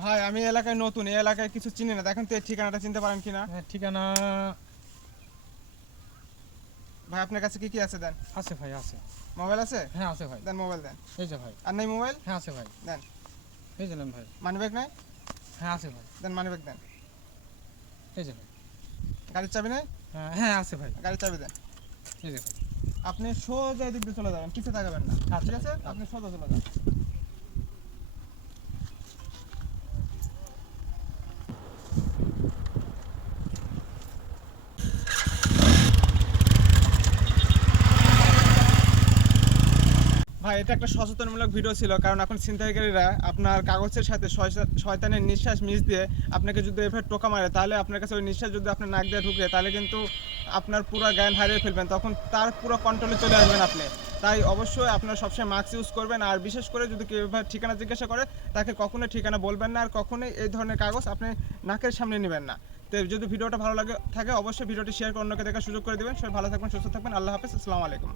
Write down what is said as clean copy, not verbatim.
ভাই আমি এই এলাকায় নতুন, এই এলাকায় কিছু চিনি না, দেখেন তো এই ঠিকানাটা চিনতে পারেন কিনা। হ্যাঁ, ঠিকানা ভাই আপনার কাছে কি কি আছে দেন। আছে ভাই, আছে। মোবাইল আছে? হ্যাঁ, আছে ভাই। দেন মোবাইল দেন। এই যে ভাই। আর নাই মোবাইল? হ্যাঁ, আছে ভাই। দেন। এই যে নেন ভাই। মানিব্যাগ নাই? হ্যাঁ, আছে ভাই। দেন মানিব্যাগ দেন। এই যে ভাই। গাড়ির চাবি নাই? হ্যাঁ, হ্যাঁ, আছে ভাই। গাড়ির চাবি দেন। এই যে ভাই। আপনি সোজা এদিক দিয়ে চলে যাবেন, পিছে তাকাবেন না, আচ্ছা, ঠিক আছে? আচ্ছা। আপনি সোজা চলে যান। ভাই এটা একটা সচেতনমূলক ভিডিও ছিল, কারণ এখন ছিনতাইকারীরা আপনার কাগজের সাথে শয়তানের নিঃশ্বাস মিশ দিয়ে আপনাকে যদি এভাবে টোকা মারে, তাহলে আপনার কাছে ওই নিঃশ্বাস যদি আপনার নাক দিয়ে ঢুকে, তাহলে কিন্তু আপনার পুরো জ্ঞান হারিয়ে ফেলবেন, তখন তার পুরো কন্ট্রোলে চলে আসবেন আপনি। তাই অবশ্যই আপনারা সবসময় মাস্ক ইউজ করবেন, আর বিশেষ করে যদি কেউ এভাবে ঠিকানা জিজ্ঞাসা করে, তাকে কখনোই ঠিকানা বলবেন না, আর কখনোই এই ধরনের কাগজ আপনি নাকের সামনে নেবেন না। তো যদি ভিডিওটা ভালো লাগে থাকে, অবশ্যই ভিডিওটি শেয়ার করে অন্যকে দেখার সুযোগ করে দেবেন। সবাই ভালো থাকবেন, সুস্থ থাকবেন, আল্লাহ হাফেজ, আসসালামু আলাইকুম।